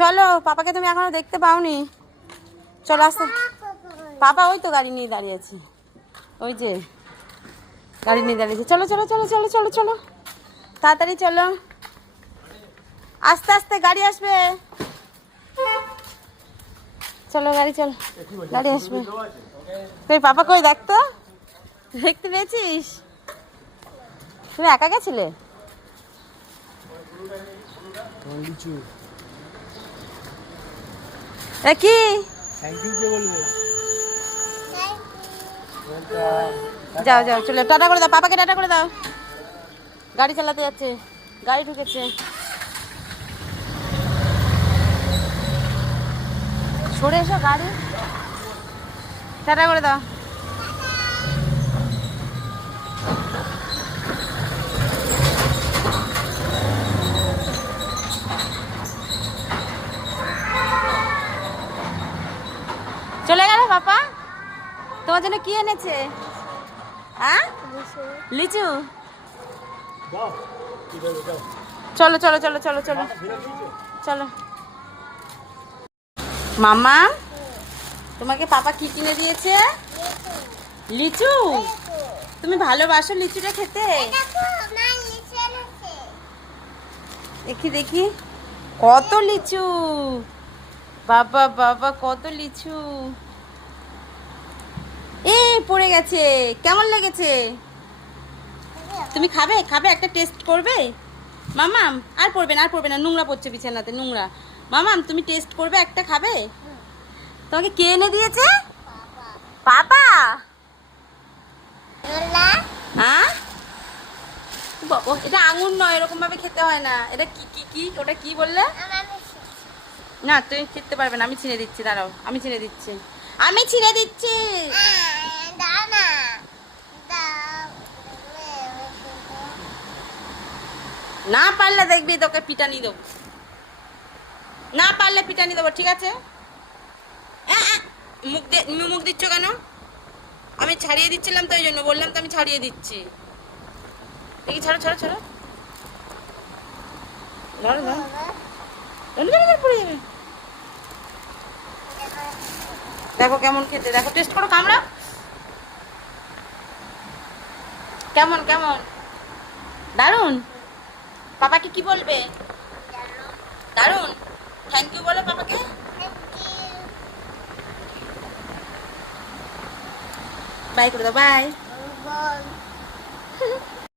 চলো, পাপাকে তুমি এখনো দেখতে পাওনি। চলো আস্তে। পাপা ওই তো গাড়ি নিয়ে দাঁড়িয়ে আছে, ওই যে গাড়ি নিয়ে দাঁড়িয়েছে। চলো চলো চলো চলো চলো চলো, তাড়াতাড়ি চলো, আস্তে আস্তে গাড়ি আসবে। চলো গাড়ি, চল, গাড়ি আসবে। তুই পাপা কই দেখতো, দেখতে পেয়েছিস? তুমি একা গেছিলে? কি যাও যাও, চলে টাটা করে দাও, পাপাকে টাটা করে দাও। গাড়ি চালাতে যাচ্ছে, গাড়ি ঢুকেছে। সরে এসো, গাড়ি টাটা করে দাও। চলে গেল পাপা। তোমার জন্য কি এনেছে? হ্যাঁ, লিচু। চলো চলো চলো চলো চলো চলো। মামা, তোমাকে পাপা কি কিনে দিয়েছে? লিচু। তুমি ভালোবাসো লিচুটা খেতে? দেখি দেখি, কত লিচু, বাবা বাবা কত লিচু। পড়ে গেছে, কেমন লেগেছে? তুমি খাবে? খাবে? একটা টেস্ট করবে? মামাম আর পড়বে না, আর পড়বে না, নোংরা পড়ছে বিছানাতে, নোংরা। মামাম তুমি টেস্ট করবে, একটা খাবে? তোমাকে কে এনে দিয়েছে? পাপা। হ্যাঁ, এটা আঙুর নয়, এরকম ভাবে খেতে হয় না। এটা কি কি কি, ওটা কি বললে? না তুমি খেতে পারবে না, আমি ছিঁড়ে দিচ্ছি, দাঁড়াও, আমি ছিঁড়ে দিচ্ছি, আমি ছিঁড়ে দিচ্ছি। না পারলে দেখবি তোকে পিটানি দেবো, না পারলে পিটানি দেবো, ঠিক আছে? মুখ দিচ্ছ কেন? আমি ছাড়িয়ে দিচ্ছিলাম তো, ওই জন্য বললাম তো আমি ছাড়িয়ে দিচ্ছি। দেখি, ছাড়ো ছাড়ো ছাড়ো, ধরো ধরো, পড়ে যাবে। দেখো কেমন খেতে, দেখো, টেস্ট করো, কামড়া। কেমন কেমন? দারুন। পাপাকে কি বলবে? দারুন। থ্যাংক ইউ বলো পাপাকে। বাই করে দাও, বাই।